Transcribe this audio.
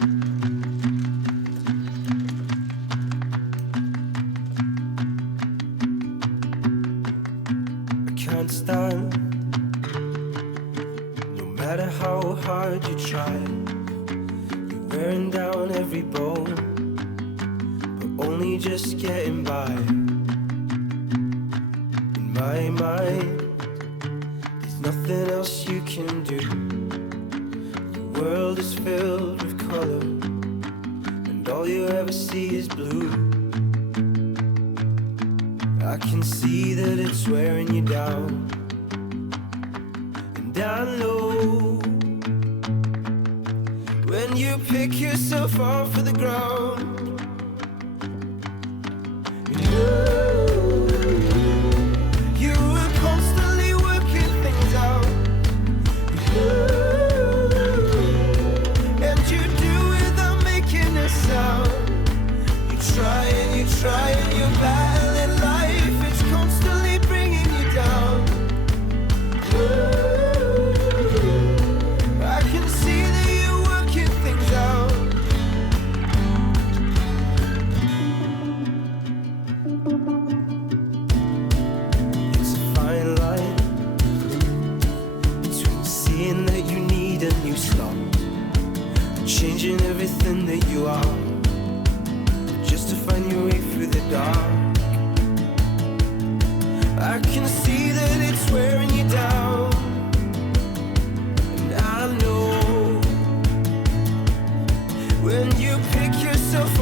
I can't stand, no matter how hard you try. You're wearing down every bone, but only just getting by. In my mind, there's nothing else you can do. The world is filled with color, and all you ever see is blue. I can see that it's wearing you down, and I know when you pick yourself off of the ground. You were constantly working things out, and you do without making a sound. You try and you're battling life. It's constantly bringing you down. I can see that you're working things out. It's a fine line between seeing that you need a new start and changing everything that you are just to find your way through the dark. I can see that it's wearing you down, and I know when you pick yourself